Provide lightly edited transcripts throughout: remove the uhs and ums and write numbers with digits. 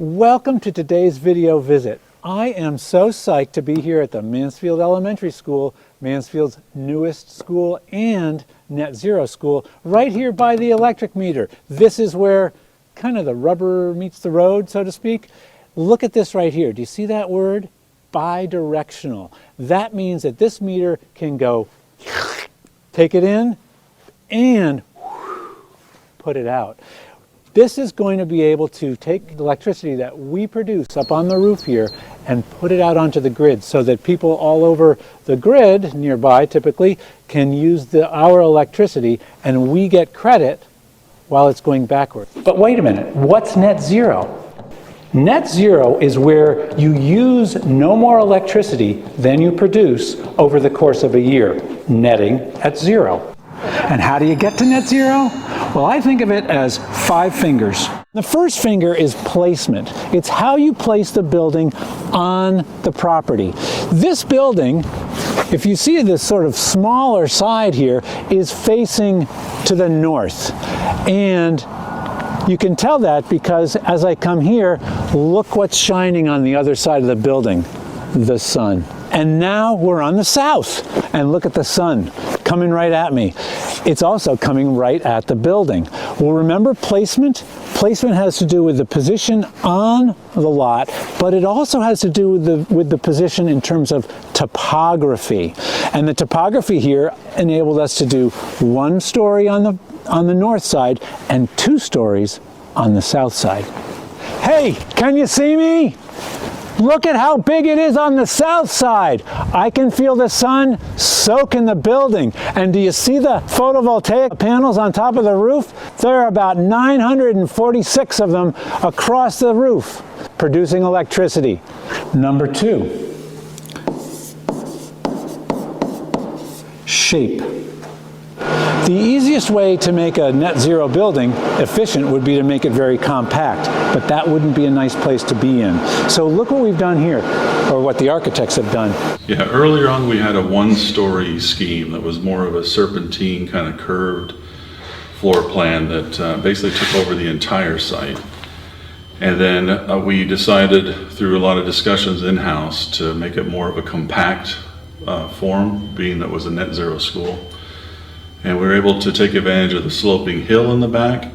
Welcome to today's video visit. I am so psyched to be here at the Mansfield Elementary School, Mansfield's newest school and Net Zero school, right here by the electric meter. This is where kind of the rubber meets the road, so to speak. Look at this right here. Do you see that word? Bidirectional. That means that this meter can go take it in and put it out. This is going to be able to take the electricity that we produce up on the roof here and put it out onto the grid so that people all over the grid nearby typically can use our electricity and we get credit while it's going backward. But wait a minute, what's net zero? Net zero is where you use no more electricity than you produce over the course of a year, netting at zero. And how do you get to net zero? Well, I think of it as 5 fingers. The first finger is placement. It's how you place the building on the property. This building, if you see this sort of smaller side here, is facing to the north. And you can tell that because as I come here, look what's shining on the other side of the building, the sun. And now we're on the south, and look at the sun coming right at me. It's also coming right at the building. Well, remember placement? Placement has to do with the position on the lot, but it also has to do with the position in terms of topography. And the topography here enabled us to do 1 story on the north side and 2 stories on the south side. Hey, can you see me? Look at how big it is on the south side. I can feel the sun soaking the building. And do you see the photovoltaic panels on top of the roof? There are about 946 of them across the roof, producing electricity. Number 2, shape. The easiest way to make a net zero building efficient would be to make it very compact, but that wouldn't be a nice place to be in. So look what we've done here, or what the architects have done. Yeah, earlier on we had a 1-story scheme that was more of a serpentine kind of curved floor plan that basically took over the entire site. And then we decided through a lot of discussions in-house to make it more of a compact form, being that it was a net zero school. And we were able to take advantage of the sloping hill in the back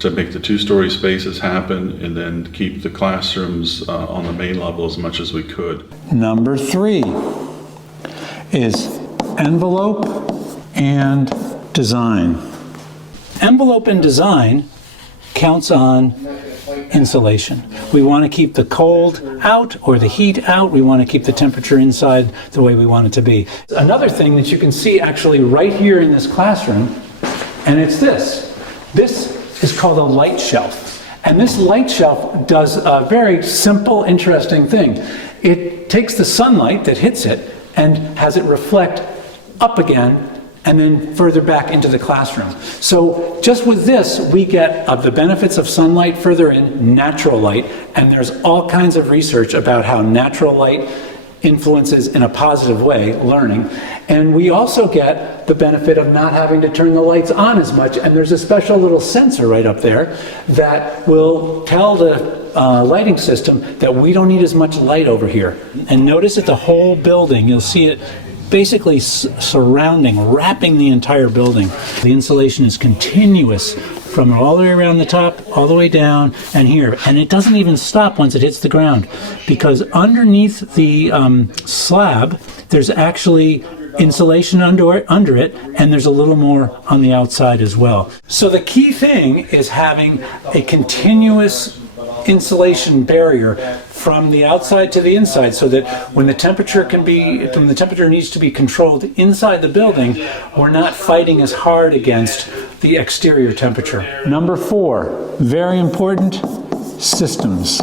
to make the 2-story spaces happen and then keep the classrooms on the main level as much as we could. Number 3 is envelope and design. Envelope and design counts on insulation. We want to keep the cold out or the heat out. We want to keep the temperature inside the way we want it to be. Another thing that you can see actually right here in this classroom, and it's this. This is called a light shelf. And this light shelf does a very simple, interesting thing. It takes the sunlight that hits it and has it reflect up again and then further back into the classroom. So just with this, we get the benefits of sunlight further in, natural light, and there's all kinds of research about how natural light influences in a positive way learning. And we also get the benefit of not having to turn the lights on as much, and there's a special little sensor right up there that will tell the lighting system that we don't need as much light over here. And notice that the whole building, you'll see it basically surrounding, wrapping the entire building. The insulation is continuous from all the way around the top, all the way down, and here. And it doesn't even stop once it hits the ground, because underneath the slab, there's actually insulation under it, and there's a little more on the outside as well. So the key thing is having a continuous insulation barrier from the outside to the inside, so that when the temperature needs to be controlled inside the building, we're not fighting as hard against the exterior temperature. Number 4, very important, systems.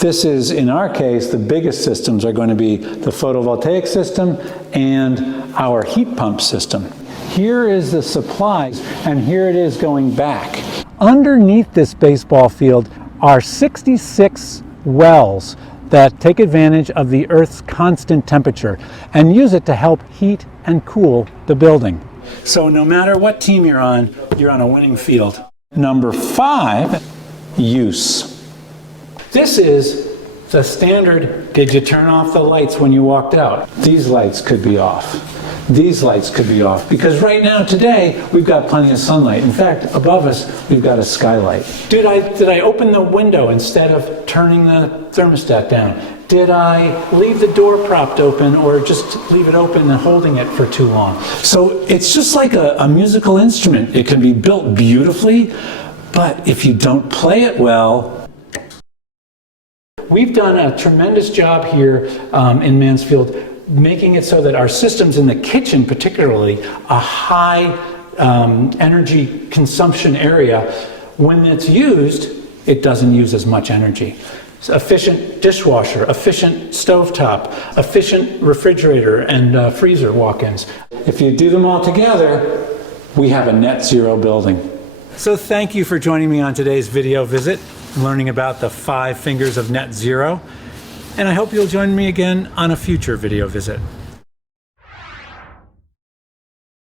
This is, in our case, the biggest systems are going to be the photovoltaic system and our heat pump system. Here is the supplies, and here it is going back. Underneath this baseball field are 66 wells that take advantage of the Earth's constant temperature and use it to help heat and cool the building. So no matter what team you're on a winning field. Number 5 use. This is the standard, did you turn off the lights when you walked out? These lights could be off. These lights could be off because right now, today, we've got plenty of sunlight. In fact, above us, we've got a skylight. Did I open the window instead of turning the thermostat down? Did I leave the door propped open or just leave it open and holding it for too long? So it's just like a musical instrument. It can be built beautifully, but if you don't play it well, we've done a tremendous job here in Mansfield, making it so that our systems in the kitchen, particularly, a high energy consumption area, when it's used, it doesn't use as much energy. So efficient dishwasher, efficient stovetop, efficient refrigerator and freezer walk-ins. If you do them all together, we have a net zero building. So thank you for joining me on today's video visit, learning about the 5 fingers of net zero. And I hope you'll join me again on a future video visit.